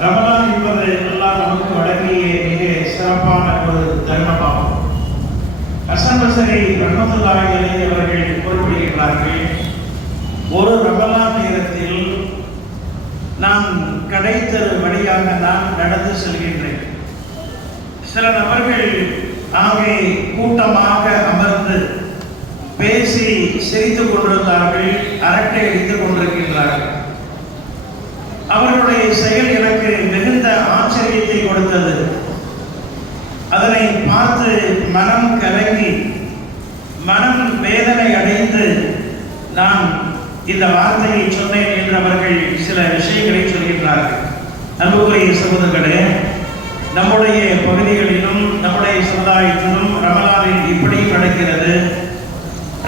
ரமலான் என்பது அல்லாஹ் நமக்கு வழங்கிய மிக சிறப்பான ஒரு தருணமாகும். ஹசன் பஸ்ரி ரஹ்மத்துல்லாஹி அலைஹி அவர்கள் குறிப்பிடுகிறார்கள், ஒரு ரமலான் நேரத்தில் நான் கடைத்தெரு வழியாக நான் நடந்து செல்கின்றேன். சில நபர்கள் அங்கே கூட்டமாக அமர்ந்து பேசி சிரித்துக் கொண்டிருந்தார்கள், அரட்டை அடித்துக் கொண்டிருக்கின்றார்கள். அவர்களுடைய செயல் எனக்கு மிகுந்த ஆச்சரியத்தை கொடுத்தது. அதனை பார்த்து மனம் கலங்கி மனம் வேதனை அடைந்து நான் இந்த வார்த்தையை சொன்னேன் என்று அவர்கள் சில விஷயங்களை சொல்கின்றார்கள். அன்புக்குரிய சகோதரர்களே, நம்முடைய பகுதிகளிலும் நம்முடைய சமுதாயத்திலும் ரமலானில் இப்படியும் நடக்கிறது.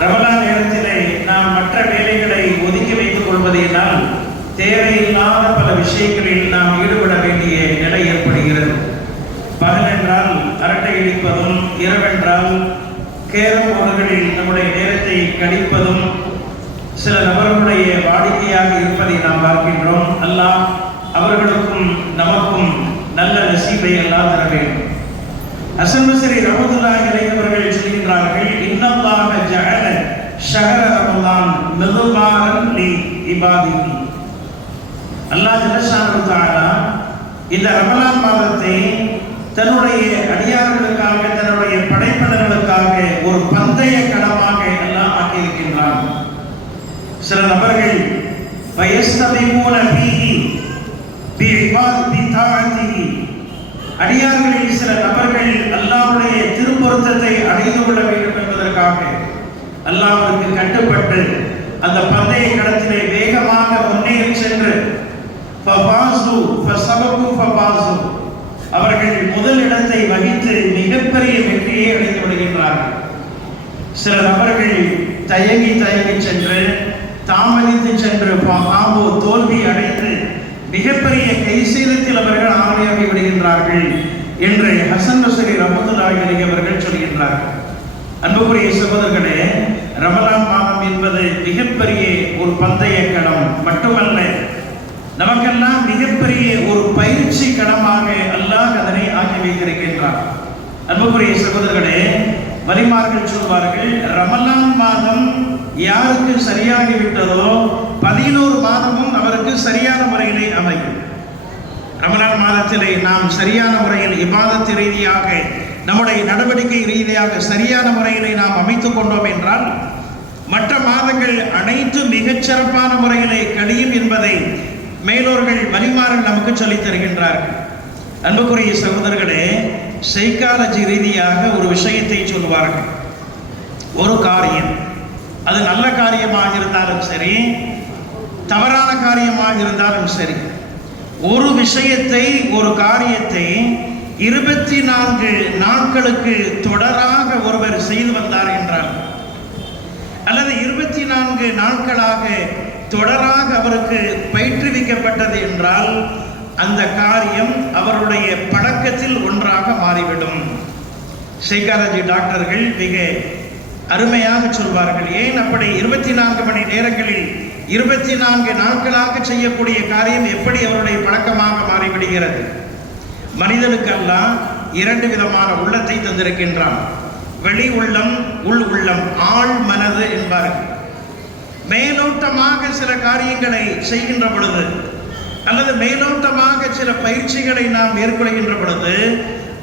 ரமலான் நேரத்திலே நாம் மற்ற வேலைகளை ஒதுக்கி வைத்துக் கொள்வதனால் தேவையில்லாத பல விஷயங்களில் நாம் ஈடுபட வேண்டிய நிலை ஏற்படுகிறது. பகலென்றால் அரட்டை அடிப்பதும், இரவென்றால் கேரம் போர்டுகளில் நம்முடைய நேரத்தை கழிப்பதும் சில நபர்களுடைய வாடிக்கையாக இருப்பதை நாம் பார்க்கின்றோம். அல்லாஹ் அவர்களுக்கும் நமக்கும் நல்ல நசீபை அல்லாஹ் தர வேண்டும். ஹசன் பஸ்ரி ரஹ்மத்துல்லாஹி அலைஹி அவர்கள் சொல்கின்றார்கள், இன்னல்லாஹ ஜஅல ஷஹர ரமலான் மிதுபாரன் லி இபாதிஹி. அல்லாஹ் ஜல்லஷானஹு தஆலா இந்த ரமலான் மாதத்தை தன்னுடைய அடியார்களுக்காக, தன்னுடைய படைப்பினர்களுக்காக ஒரு பந்தய களமாக அல்லாஹ் ஆக்கியிருக்கின்றான். சில நபர்கள் வயஸ்தபிகூன ஃபீஹி பிதாஅத்திஹி, அடியார்களில் சில நபர்கள் அல்லாஹ்வுடைய திருப்பொருத்தத்தை அடைந்து கொள்ள வேண்டும் என்பதற்காக அல்லாஹ்வுக்கு கட்டுப்பட்டு அந்த பந்தய களத்திலே வேகமாக முன்னேறி சென்று அவர்கள் முதல் இடத்தை வகித்து மிகப்பெரிய வெற்றியை அடைந்து விடுகின்றார்கள். சில நபர்கள் தயங்கி சென்று தாமதித்து சென்று தோல்வி அடைந்து மிகப்பெரிய கைசேதத்தில் அவர்கள் ஆவியாகி விடுகின்றார்கள் என்று ஹசன் பஸ்ரி ரஹ்மத்துல்லாஹி அலைஹி அவர்கள் சொல்கின்றார்கள். அன்புக்குரிய சகோதரர்களே, ரமலான் மாதம் என்பது மிகப்பெரிய ஒரு பந்தய களம் மட்டுமல்ல, நமக்கெல்லாம் மிகப்பெரிய ஒரு பயிற்சி களமாக அல்லாஹ் அதனை ஆக்கி வைத்திருக்கின்றார். அன்புக்குரிய சகோதரர்களே, வலிமார்கள் சொல்வார்கள், ரமலான் மாதம் யாருக்கு சரியாகிவிட்டதோ 11 மாதமும் அவருக்கு சரியான முறையிலே அமையும். ரமலான் மாதத்திலே நாம் சரியான முறையில் இபாதத் ரீதியாக, நம்முடைய நடவடிக்கை ரீதியாக சரியான முறையிலே நாம் அமைத்துக் கொண்டோம் என்றால் மற்ற மாதங்கள் அனைத்து மிகச்சிறப்பான முறையிலே கழியும் என்பதை மேலோர்கள் வலிமார்கள் நமக்கு சொல்லித் தருகின்றார்கள். அன்புக்குரிய சகோதரர்களே, சைக்காலஜி ரீதியாக ஒரு விஷயத்தை சொல்வார்கள். ஒரு காரியம், அது நல்ல காரியமாக இருந்தாலும் சரி, தவறான காரியமாக இருந்தாலும் சரி, ஒரு விஷயத்தை, ஒரு காரியத்தை 24 நாட்களுக்கு தொடராக ஒருவர் செய்து வந்தார் என்றால், அல்லது 24 நாட்களாக தொடராக அவருக்கு பயிற்றுவிக்கப்பட்டது என்றால், அந்த காரியம் அவருடைய பழக்கத்தில் ஒன்றாக மாறிவிடும். சைக்காலஜி டாக்டர்கள் மிக அருமையாக சொல்வார்கள். ஏன் அப்படி 24 மணி நேரங்களில் 24 நாட்களாக செய்யக்கூடிய காரியம் எப்படி அவருடைய பழக்கமாக மாறிவிடுகிறது? மனிதனுக்கு அல்லாஹ் 2 விதமான உள்ளத்தை தந்திருக்கின்றான். வெளி உள்ளம், உள் உள்ளம், ஆழ் மனது என்பார்கள். மேலோட்டமாக சில காரியங்களை செய்கின்ற பொழுது, அல்லது மேலோட்டமாக சில பயிற்சிகளை நாம் மேற்கொள்கின்ற பொழுது,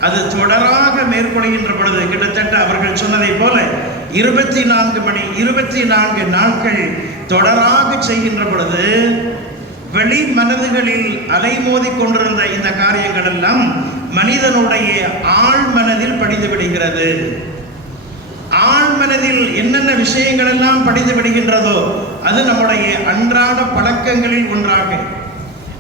அது தொடராக மேற்கொள்கின்ற பொழுது, கிட்டத்தட்ட அவர்கள் சொன்னதை போல 24 நாட்கள் தொடராக செய்கின்ற பொழுது, வெளி மனதுகளில் அலைமோதி கொண்டிருந்த இந்த காரியங்கள் எல்லாம் மனிதனுடைய ஆழ் மனதில் படிந்து விடுகிறது. ஆழ் மனதில் என்னென்ன விஷயங்கள் எல்லாம் படிந்து விடுகின்றதோ அது நம்முடைய அன்றாட பழக்கங்களில் ஒன்றாக,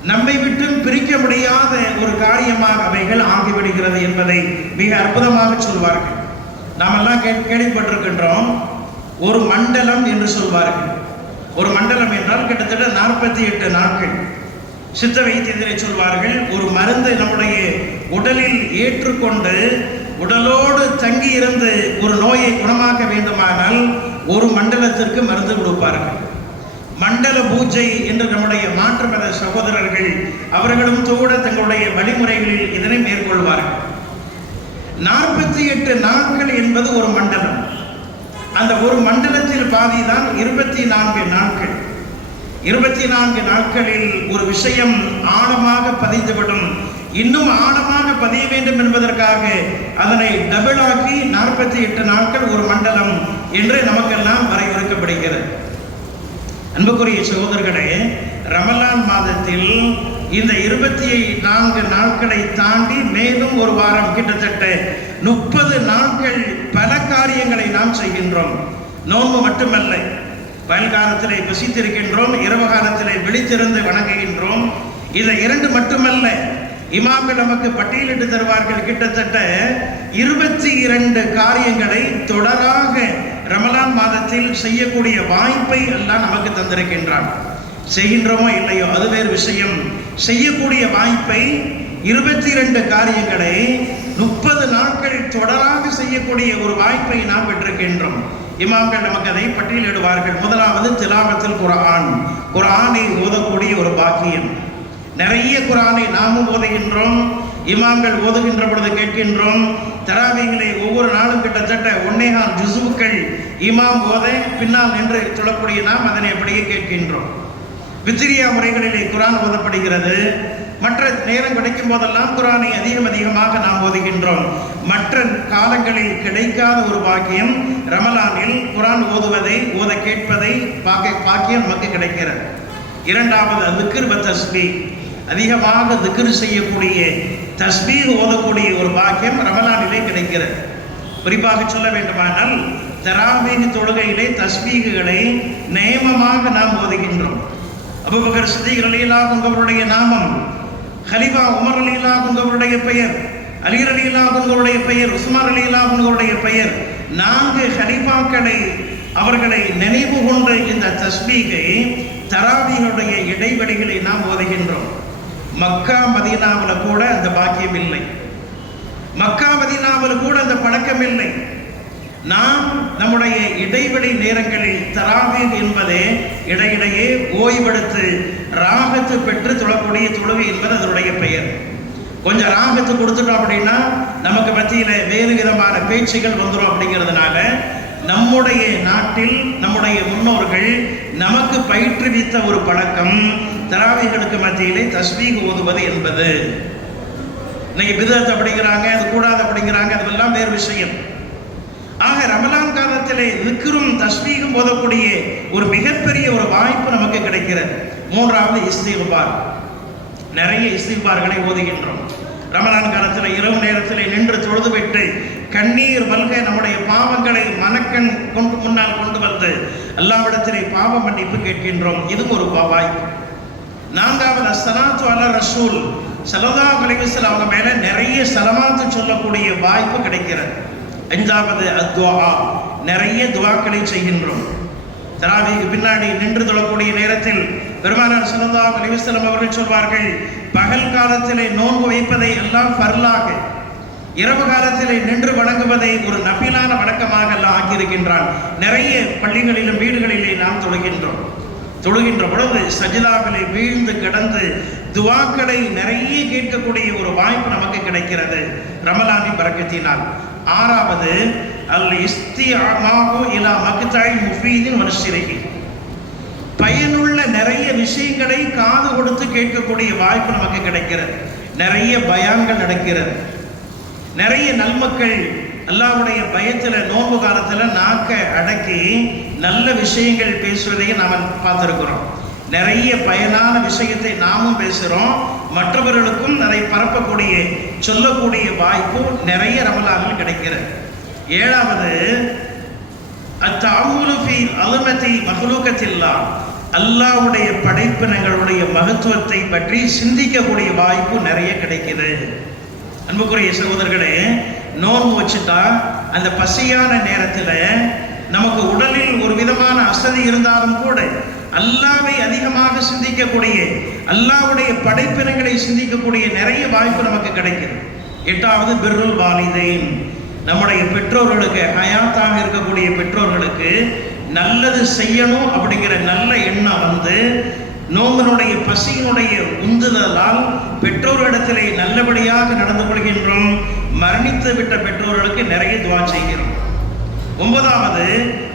நம்மை விட்டும் பிரிக்க முடியாத ஒரு காரியமாக அவைகள் ஆகிவிடுகிறது என்பதை மிக அற்புதமாக சொல்வார்கள். நாமெல்லாம் கேள்விப்பட்டிருக்கின்றோம், ஒரு மண்டலம் என்று சொல்வார்கள். ஒரு மண்டலம் என்றால் கிட்டத்தட்ட 48 நாட்கள். சித்த வைத்தியத்திலே சொல்வார்கள், ஒரு மருந்து நம்முடைய உடலில் ஏற்றுக்கொண்டு உடலோடு தங்கி இருந்து ஒரு நோயை குணமாக்க வேண்டுமானால் ஒரு மண்டலத்திற்கு மருந்து கொடுப்பார்கள். மண்டல பூஜை என்று நம்முடைய மாற்று மத சகோதரர்கள் அவர்களும் கூட தங்களுடைய வழிமுறைகளில் இதனை மேற்கொள்வார்கள். 48 நாட்கள் என்பது ஒரு மண்டலம். அந்த ஒரு மண்டலத்தில் பாதிதான் 24 நாட்கள். 24 நாட்களில் ஒரு விஷயம் ஆழமாக பதிந்துவிடும். இன்னும் ஆழமாக பதிய வேண்டும் என்பதற்காக அதனை டபுளாக்கி 48 நாட்கள் ஒரு மண்டலம் என்று நமக்கெல்லாம் வரையறுக்கப்படுகிறது. அன்புக்குரிய சகோதரர்களே, ரமலான் மாதத்தில் இந்த 24 நாட்களை தாண்டி மேலும் ஒரு வாரம், கிட்டத்தட்ட 30 நாட்கள் பல காரியங்களை நாம் செய்கின்றோம். நோன்பு மட்டுமல்ல, பகல் காலத்திலே பசித்திருக்கின்றோம், இரவு காலத்திலே விழித்திருந்து வணங்குகின்றோம். இந்த 2 மட்டுமல்ல, இமாம்கள் நமக்கு பட்டியலிட்டு தருவார்கள். கிட்டத்தட்ட 22 காரியங்களை தொடராக ரமலான் மாதத்தில் செய்யக்கூடிய வாய்ப்பை எல்லாம் நமக்கு தந்திருக்கின்றான். செய்கின்றோமோ இல்லையோ அது வேறு விஷயம். செய்யக்கூடிய வாய்ப்பை 22 காரியங்களை 30 நாட்கள் தொடராக செய்யக்கூடிய ஒரு வாய்ப்பை நாம் பெற்றிருக்கின்றோம். இமாம்கள் நமக்கு அதை பட்டியலிடுவார்கள். முதலாவது திலாவத்துல் குர்ஆன், குர்ஆனை ஓதக்கூடிய ஒரு பாக்கியம். நிறைய குர்ஆனை நாமும் ஓதுகின்றோம், இமாம்கள் ஓதுகின்ற பொழுது கேட்கின்றோம். தராவீகளை ஒவ்வொரு நாளும் கிட்டத்தட்ட 1.25 ஜுசுக்கள் இமாம் ஓத பின்னால் நின்று சொல்லக்கூடிய நாம் அதனை அப்படியே கேட்கின்றோம். வித்ரியா முறைகளிலே குர்ஆன் ஓதப்படுகிறது. மற்ற நேரம் கிடைக்கும் போதெல்லாம் குர்ஆனை அதிகமாக நாம் ஓதுகின்றோம். மற்ற காலங்களில் கிடைக்காத ஒரு பாக்கியம் ரமலானில் குர்ஆன் ஓதுவதை, ஓத கேட்பதை பாக்கியம் நமக்கு கிடைக்கிறது. இரண்டாவது திக்ர் வ தஸ்பீஹ், அதிகமாக திக்ர் செய்யக்கூடிய, தஸ்பீஹ் ஓதக்கூடிய ஒரு பாக்கியம் ரமலானிலே கிடைக்கிறது. குறிப்பாக சொல்ல வேண்டுமானால் தராவீஹ் தொழுகையிலே தஸ்பீஹ்களை நியமமாக நாம் ஓதுகின்றோம். அபூபக்கர் சித்திக் ரலியல்லாஹு அன்ஹு அவருடைய நாமம், கலீஃபா உமர் ரலியல்லாஹு அன்ஹு அவருடைய பெயர், அலி ரலியல்லாஹு அன்ஹு அவருடைய பெயர், உஸ்மான் ரலியல்லாஹு அன்ஹு அவருடைய பெயர், 4 கலீஃபாக்களை அவர்களை நினைவு கொண்டு இந்த தஸ்பீகை தராவீஹுடைய இடைவெளிகளை நாம் ஓதுகின்றோம். மக்கா மதீனாவில் கூட அந்த பாக்கியம் இல்லை, மக்கா மதீனாவில் கூட அந்த பழக்கம் இல்லை. நாம் நம்முடைய இடைவெளி நேரங்களில் தராவீஹ் என்பதே இடையிடையே ஓய்வெடுத்து ராகத்து பெற்று தொழக்கூடிய தொழுகை என்பது அதனுடைய பெயர். கொஞ்சம் ராகத்து கொடுத்துட்டோம் அப்படின்னா நமக்கு மத்தியில வேறு விதமான பேச்சுகள் வந்துடும். அப்படிங்கிறதுனால நம்முடைய நாட்டில் நம்முடைய முன்னோர்கள் நமக்கு பயிற்றுவித்த ஒரு பழக்கம் தராவீகளுக்கு மத்தியிலே தஸ்பீஹ் ஓதுவது என்பது. இன்னைக்கு பிதஅத் அப்படிங்கிறாங்க, அது கூடாது அப்படிங்கிறாங்க, அதெல்லாம் வேறு விஷயம். ஆக ரமலான் காலத்திலே திக்ரும் தஸ்பீஹும் ஓதக்கூடிய ஒரு மிகப்பெரிய ஒரு வாய்ப்பு நமக்கு கிடைக்கிறது. மூன்றாவது இஸ்திக்பார், நிறைய இஸ்திக்பார்களை ஓதுகின்றோம். ரமலான் காலத்தில் இரவு நேரத்தில் நின்று தொழுதுவிட்டு கண்ணீர் மல்க நம்முடைய பாவங்களை மனக்கண் முன்னால் கொண்டு வந்து அல்லாஹ்விடத்திலே பாவ மன்னிப்பு கேட்கின்றோம். இதுவும் ஒரு வாய்ப்பு. நான்காவது அஸ்ஸலாத்து அலா ரசூல் ஸல்லல்லாஹு அலைஹி வஸல்லம் அவங்க மேல நிறைய ஸலவாத்து சொல்லக்கூடிய வாய்ப்பு கிடைக்கிறது. அஞ்சாவது அத்வா, நிறைய துஆக்களை செய்கின்றோம். தராவீஹ் பின்னாடி நின்று தொழக்கூடிய நேரத்தில் பெருமானார் ஸல்லல்லாஹு அலைஹி வஸல்லம் அவர்கள் சொல்வார்கள், பகல் காலத்திலே நோன்பு வைப்பதை எல்லாம் ஃபர்லாக, இரவு காலத்திலே நின்று வணங்குவதை ஒரு நபிலான வணக்கமாக எல்லாம் ஆக்கியிருக்கின்றான். நிறைய பள்ளிகளிலும் வீடுகளிலே நாம் தொழுகின்ற பொழுது சஜிதாவிலே வீழ்ந்து கிடந்து துஆக்களை நிறைய கேட்கக்கூடிய ஒரு வாய்ப்பு நமக்கு கிடைக்கிறது ரமலானின் பரக்கத்தினால். ஆறாவது அல் இஸ்திஆமாஹு இலா மக்தஇ முஃபீதின் வன்ஷிரிஹி, பயனுள்ள நிறைய விஷயங்களை காது கொடுத்து கேட்கக்கூடிய வாய்ப்பு நமக்கு கிடைக்கிறது. நிறைய பயான்கள் நடக்கிறது. நிறைய நல்மக்கள் அல்லாஹ்வுடைய பயத்தில் நோன்பு காலத்தில் நாக்க அடக்கி நல்ல விஷயங்கள் பேசுவதையும் நாம் பார்த்துருக்கிறோம். நிறைய பயனான விஷயத்தை நாமும் பேசுகிறோம், மற்றவர்களுக்கும் அதை பரப்பக்கூடிய சொல்லக்கூடிய வாய்ப்பு நிறைய ரமலானில் கிடைக்கிறது. ஏழாவது அத்தஅம்முலு ஃபீ அலமதி மக்லூகத்தில்லாஹ், அல்லாஹ்வுடைய படைப்பினங்களுடைய மகத்துவத்தை பற்றி சிந்திக்கக்கூடிய வாய்ப்பு நிறைய கிடைக்குது. அன்புக்குரிய சகோதரர்களே, நோன்பு வச்சுட்டா அந்த பசியான நேரத்தில் நமக்கு உடலில் ஒரு விதமான அசதி இருந்தாலும் கூட அல்லாஹ்வை அதிகமாக சிந்திக்கக்கூடிய, அல்லாஹ்வுடைய படைப்பினங்களை சிந்திக்கக்கூடிய நிறைய வாய்ப்பு நமக்கு கிடைக்குது. எட்டாவது பிர்ருல் வாலிதைன், நம்முடைய பெற்றோர்களுக்கு, ஹயாத்தாக இருக்கக்கூடிய பெற்றோர்களுக்கு நல்லது செய்யணும் அப்படிங்கிற நல்ல எண்ணம் வந்து நோம்பினுடைய பசியினுடைய உந்துதலால் பெற்றோர்களிடத்திலே நல்லபடியாக நடந்து கொள்கின்றோம். மரணித்து விட்ட பெற்றோர்களுக்கு நிறைய துவா செய்கிறோம். 9வது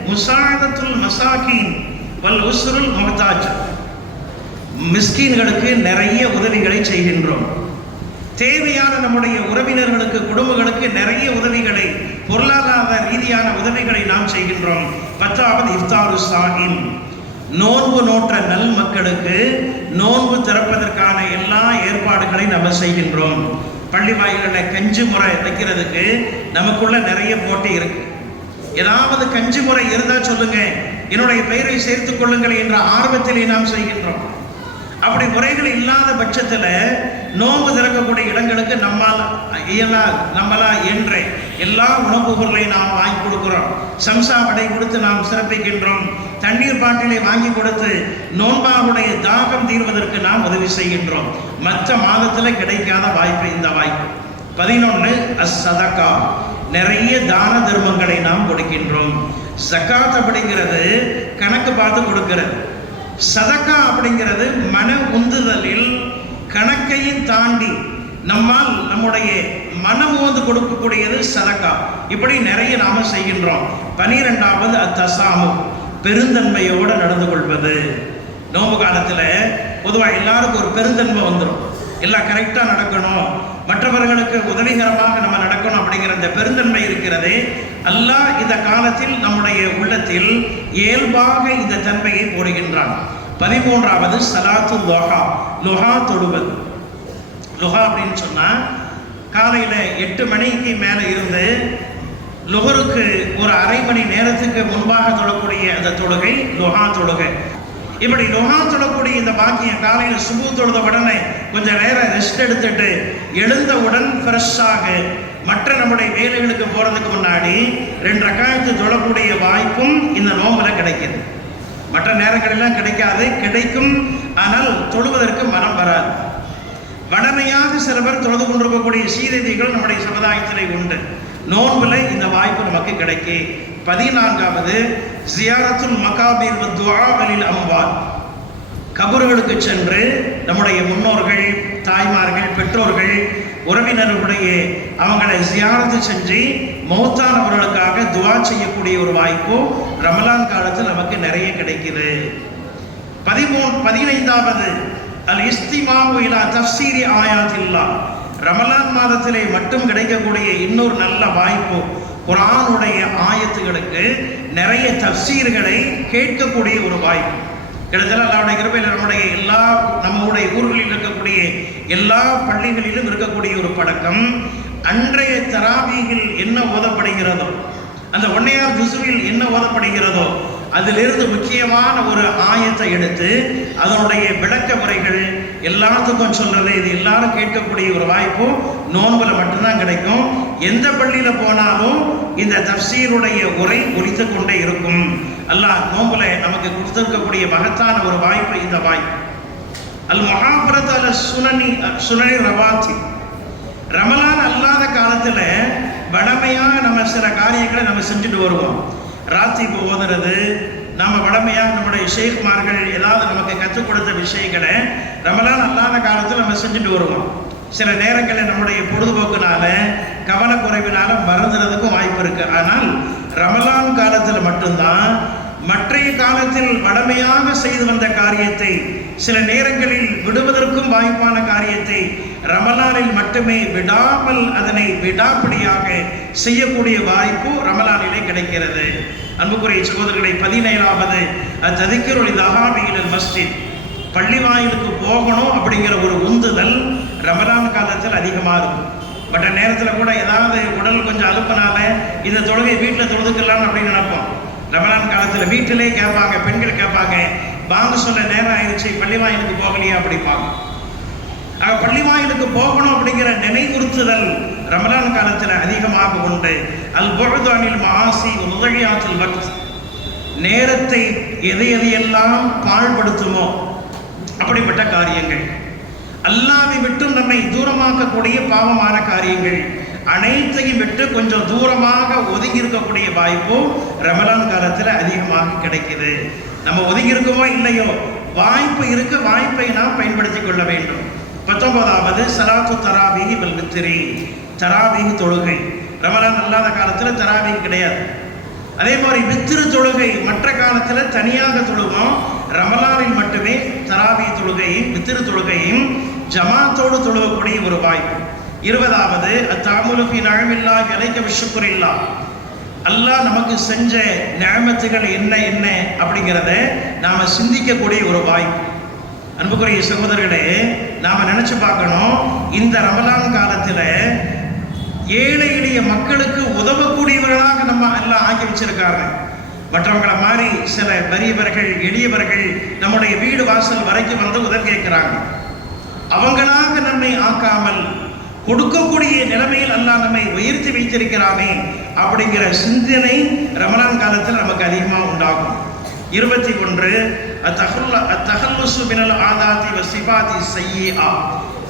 முசாஅதத்துல் மசாகீன் வல் உஸ்ருல் முஹ்தாஜ், மிஸ்கீன்களுக்கு நிறைய உதவிகளை செய்கின்றோம். தேவையான நம்முடைய உறவினர்களுக்கு குடும்பங்களுக்கு நிறைய உதவிகளை, பொருளாதார ரீதியான உதவிகளை நாம் செய்கின்றோம். 10வது இஃப்தாரு சாஹிம், நோன்பு நோற்ற நல் மக்களுக்கு நோன்பு திறப்பதற்கான எல்லா ஏற்பாடுகளை நம்ம செய்கின்றோம். பள்ளி வாயில்களில் கஞ்சி முறை வைக்கிறதுக்கு நமக்குள்ள நிறைய போட்டி இருக்கு. ஏதாவது கஞ்சி முறை இருந்தால் சொல்லுங்க, என்னுடைய பெயரை சேர்த்துக் கொள்ளுங்கள் என்ற ஆர்வத்திலே நாம் செய்கின்றோம். அப்படி முறைகள் இல்லாத பட்சத்தில் நோன்பு திறக்கக்கூடிய இடங்களுக்கு நம்மளா என்ற எல்லா உணவுப் பொருளையும் நாம் வாங்கி கொடுக்கிறோம். சம்சா வடை கொடுத்து நாம் சிறப்பிக்கின்றோம். தண்ணீர் பாட்டிலை வாங்கி கொடுத்து நோன்பாவுடைய தாகம் தீர்வதற்கு நாம் உதவி செய்கின்றோம். மற்ற மாதத்தில் கிடைக்காத வாய்ப்பு இந்த வாய்ப்பு. 11 அஸ்ஸதகா, நிறைய தான தர்மங்களை நாம் கொடுக்கின்றோம். ஜகாத் அப்படிங்கிறது கணக்கு பார்த்து கொடுக்கிறது. சதக்கா அப்படிங்கிறது மன உந்துதலில் கணக்கையும் தாண்டி நம்மால் நம்முடைய மனம் வந்து கொடுக்கக்கூடியது சதக்கா. இப்படி நிறைய நாம செய்கின்றோம். 12வது அத்தசாமு, பெருந்தன்மையோடு நடந்து கொள்வது. நோம்பு காலத்தில் பொதுவாக எல்லாருக்கும் ஒரு பெருந்தன்மை வந்துடும். எல்லாம் கரெக்டாக நடக்கணும், மற்றவர்களுக்கு உதவிகரமாக நம்ம நடக்கணும் அப்படிங்கிற இந்த பெருந்தன்மை இருக்கிறதே, அல்லாஹ் இந்த காலத்தில் நம்முடைய உள்ளத்தில் இயல்பாக இந்த தன்மையை போடுகின்றான். 13வது சலாத்து லொஹா, லொஹா தொழுவது. லொஹா அப்படின்னு சொன்னால் காலையில் 8 மணிக்கு மேலே இருந்து லொஹருக்கு ஒரு அரை மணி நேரத்துக்கு முன்பாக தொழக்கூடிய அந்த தொழுகை லொஹா தொழுகை. இப்படி லொஹா தொழக்கூடிய இந்த பாக்கியம், காலையில் சுபு தொழுத உடனே கொஞ்சம் நேரம் ரெஸ்ட் எடுத்துட்டு எழுந்தவுடன் ஃப்ரெஷ்ஷாக மற்ற நம்முடைய வேலைகளுக்கு போகிறதுக்கு முன்னாடி 2 ரக்காயத்து தொழக்கூடிய வாய்ப்பும் இந்த நோம்பில் கிடைக்கிது. மற்ற நேரங்களெல்லாம் கிடைக்காது, கிடைக்கும், ஆனால் தொழுவதற்கு மனம் வராது. வடமையாக சில பேர் தொழுது கொண்டிருக்கக்கூடிய சீரதிகள் நம்முடைய சமுதாயத்திலே உண்டு. நோன்பில் இந்த வாய்ப்பு நமக்கு கிடைக்கு. 14வது ஜியாரத்துல் மகாபீர் வ துஆஅலில் அம்வாத், கபர்களுக்கு சென்று நம்முடைய முன்னோர்கள், தாய்மார்கள், பெற்றோர்கள், உறவினர்களுடைய அவங்களை ஜியாரத்து செஞ்சு மௌத்தானவர்களுக்காக துவா செய்யக்கூடிய ஒரு வாய்ப்பு ரமலான் காலத்தில் நமக்கு நிறைய கிடைக்குது. 15வது அல் இஸ்திமாஉ இலா தஃப்சீரி ஆயாத்தில்லாஹ், ரமலான் மாதத்திலே மட்டும் கிடைக்கக்கூடிய இன்னொரு நல்ல வாய்ப்பு, குர்ஆனுடைய ஆயத்துகளுக்கு நிறைய தஃப்சீர்களை கேட்கக்கூடிய ஒரு வாய்ப்பு. கிட்டத்தட்ட அல்லாஹ்வுடைய கிருபையில் நம்முடைய ஊர்களில் இருக்கக்கூடிய எல்லா பள்ளிகளிலும் இருக்கக்கூடிய ஒரு பழக்கம், அன்றைய தராவீகில் என்ன ஓதப்படுகிறதோ, அந்த 1ஆம் ஜுஸுவில் என்ன ஓதப்படுகிறதோ அதிலிருந்து முக்கியமான ஒரு ஆயத்தை எடுத்து அதனுடைய விளக்க முறைகள் எல்லாத்துக்கும் சொல்றது, இது எல்லாரும் கேட்கக்கூடிய ஒரு வாய்ப்பு நோன்புல மட்டும்தான் கிடைக்கும். எந்த பள்ளியில் போனாலும் இந்த தஃப்சீருடைய உரை ஒலித்து கொண்டே இருக்கும். அல்லாஹ் நோன்புல நமக்கு கொடுத்திருக்கக்கூடிய மகத்தான ஒரு வாய்ப்பு இந்த வாய்ப்பு. அல் முஹாஃபரத்து அல சுனனி ரவாத்தி, ரமலான் அல்லாத காலத்தில் வடமையாக நம்ம சில காரியங்களை நம்ம செஞ்சுட்டு வருவோம். ராத்திபு ஓதுறது, நம்ம வடமையாக நம்முடைய ஷேக்மார்கள் ஏதாவது நமக்கு கற்றுக் கொடுத்த விஷயங்களை ரமலான் அல்லாத காலத்தில் நம்ம செஞ்சுட்டு வருவோம். சில நேரங்களில் நம்முடைய பொழுதுபோக்குனால, கவனக்குறைவினால மறந்துறதுக்கும் வாய்ப்பு இருக்கு. ஆனால் ரமலான் காலத்தில் மட்டும்தான் மற்றைய காலத்தில் வடமையாக செய்து வந்த காரியத்தை, சில நேரங்களில் விடுவதற்கும் வாய்ப்பான காரியத்தை ரமலானில் மட்டுமே விடாமல் அதனை விடாப்பிடியாக செய்யக்கூடிய வாய்ப்பு ரமலானிலே கிடைக்கிறது. அன்புக்குரிய சகோதரர்களை, 17வது ததிக்கிருல் தஹாபியில் மஸ்ஜித், பள்ளி வாயிலுக்கு போகணும் அப்படிங்கிற ஒரு உந்துதல் ரமலான் காலத்தில் அதிகமாக இருக்கும். மற்ற நேரத்தில் கூட ஏதாவது உடல் கொஞ்சம் அலுப்பினால இந்த தொழுகை வீட்டில் தொழுதுக்கலாம் அப்படின்னு நினைப்போம். ரமலான் காலத்தில் வீட்டிலே கேட்பாங்க, பெண்கள் கேட்பாங்க, வாங்க சொல்ல நேரம் ஆயிடுச்சு, பள்ளி வாயிலுக்கு போகலையா அப்படிப்பாங்க. பள்ளி வாயிலுக்கு போகணும் அப்படிங்கிற நினைவுறுத்துதல் ரமலான் காலத்தில் அதிகமாக உண்டு. அல் புஅது அனில் மஆசி வ முதஹியாத்துல் வக்த், நேரத்தை எதையெல்லாம் பாழ்படுத்துமோ அப்படிப்பட்ட காரியங்கள், அல்லாஹ்வை விட்டு நம்மை தூரமாக்கக்கூடிய பாவமான காரியங்கள் அனைத்தையும் விட்டு கொஞ்சம் தூரமாக ஒதுங்கி ஒதுங்கி இருக்கக்கூடிய வாய்ப்பு ரமலான் காலத்தில் அதிகமாக கிடைக்குது. நம்ம ஒதுங்கி இருக்கோமோ இல்லையோ, வாய்ப்பு இருக்கு, வாய்ப்பை நாம் பயன்படுத்திக் கொள்ள வேண்டும். 19வது ஸலாத்து தராவீஹி வல் வித்ரி, தராவீஹ் தொழுகை. ரமலான் அல்லாத காலத்தில் தராவீஹ் கிடையாது. அதே மாதிரி வித்ரு தொழுகை மற்ற காலத்தில் தனியாக தொழுவோம், ரமலானில் மட்டுமே தராவீஹ் தொழுகையும் வித்ரு தொழுகையும் ஜமாத்தோடு தொழுவக்கூடிய ஒரு வாய்ப்பு. 20வது அத்தாமுலு ஃபீ நிஅமில்லாஹி அலைக பிஷ்ஷுக்ரில்லாஹ், அல்லாஹ் நமக்கு செஞ்ச நிஅமத்துகள் என்ன என்ன அப்படிங்கிறத நாம சிந்திக்கக்கூடிய ஒரு வாய்ப்பு. அன்புக்குரிய சகோதரர்களே, நாம நினைச்சு பார்க்கணும், இந்த ரமலான் காலத்தில் ஏழை எளிய மக்களுக்கு உதவக்கூடியவர்களாக நம்ம எல்லாம் ஆக்கி வச்சிருக்காங்க. மற்றவங்களை மாதிரி சில வறியவர்கள் எளியவர்கள் நம்முடைய வீடு வாசல் வரைக்கும் வந்து உதவி கேட்கிறாங்க. அவங்களாக நம்மை ஆக்காமல் கொடுக்கக்கூடிய நிலைமையில் அல்லாஹ் நம்மை உயர்த்தி வைத்திருக்கிறானே அப்படிங்கிற சிந்தனை ரமலான் காலத்தில் நமக்கு அதிகமாக உண்டாகும். 21 அத்தஹல்லுசு மினல் ஆதாதி வசிபாதி ஸய்யிஆ,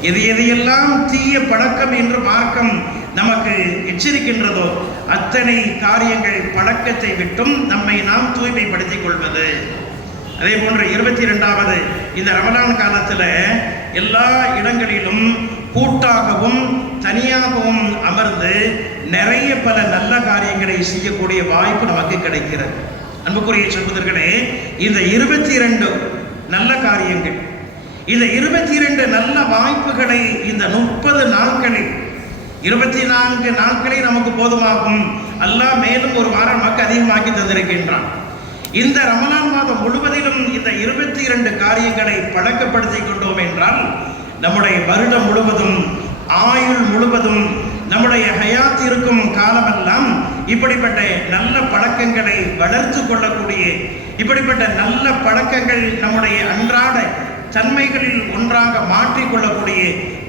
எது எதையெல்லாம் தீய பழக்கம் என்று மார்க்கம் நமக்கு எச்சரிக்கின்றதோ அத்தனை காரியங்கள் பழக்கத்தை விட்டும் நம்மை நாம் தூய்மைப்படுத்திக் கொள்வது. அதே போன்று 22வது இந்த ரமலான் காலத்தில் எல்லா இடங்களிலும் கூட்டாகவும் தனியாகவும் அமர்ந்து நிறைய பல நல்ல காரியங்களை செய்யக்கூடிய வாய்ப்பு நமக்கு கிடைக்கிறது. அன்புக்குரிய சகோதரர்களே, இந்த 22 நல்ல காரியங்கள், இந்த 22 நல்ல வாய்ப்புகளை இந்த 30 நாட்களில் 24 நாட்களே நமக்கு போதுமாகும். அல்லாஹ் மேலும் ஒரு வாரம் நமக்கு அதிகமாக்கி தந்திருக்கின்றான். இந்த ரமலான் மாதம் முழுவதிலும் இந்த 22 காரியங்களை பழக்கப்படுத்திக் கொண்டோம் என்றால் நம்முடைய வருடம் முழுவதும், ஆயுள் முழுவதும், நம்முடைய ஹயாத் இருக்கும் காலமெல்லாம் இப்படிப்பட்ட நல்ல பழக்கங்களை வளர்த்து கொள்ளக்கூடிய, இப்படிப்பட்ட நல்ல பழக்கங்கள் நம்முடைய அன்றாட தன்மைகளில் ஒன்றாக மாற்றிக்கொள்ளக்கூடிய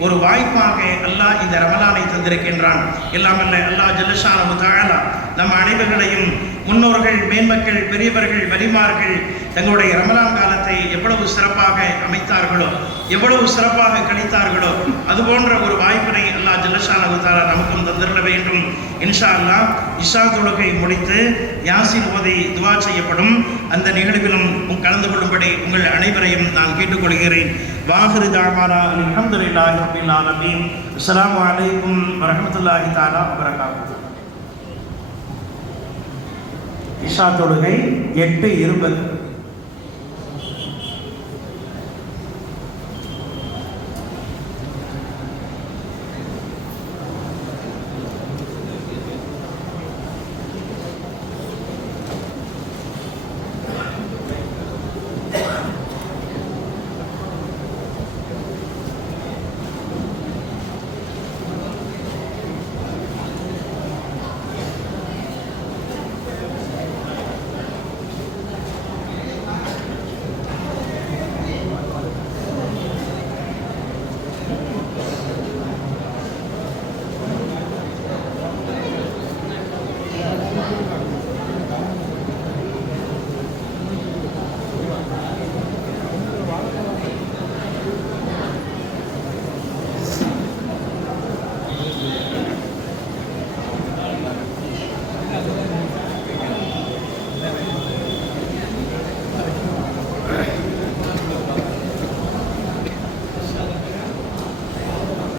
ஒரு வாய்ப்பாக அல்லாஹ் இந்த ரமலானை தந்திருக்கின்றான். எல்லாமல்ல அல்லாஹ் ஜல்லஷானஹு தஆலா நம் அனைவர்களையும் முன்னோர்கள், மேன்மக்கள், பெரியவர்கள், வலிமார்கள் தங்களுடைய ரமலான் காலத்தை எவ்வளவு சிறப்பாக அமைத்தார்களோ, எவ்வளவு சிறப்பாக கழித்தார்களோ, அதுபோன்ற ஒரு வாய்ப்பினை அல்லாஹ் ஜல்லஷானஹு தஆலா நமக்கும் தந்திருக்க வேண்டும். இன்ஷா அல்லாஹ் இஷா தொழுகை முடித்து யாசின் ஓதி துஆ செய்யப்படும் அந்த நிகழ்விலும் கலந்து கொள்ளும்படி உங்கள் அனைவரையும் நான் கேட்டுக்கொள்கிறேன். வாஹிரு தஅவானா அல்ஹம்துலில்லாஹி ரப்பில் ஆலமீன். அஸ்ஸலாமு அலைக்கும் வரஹ்மத்துல்லாஹி தஆலா வபரகாத்துஹு. இஷா தொழுகை 8:20.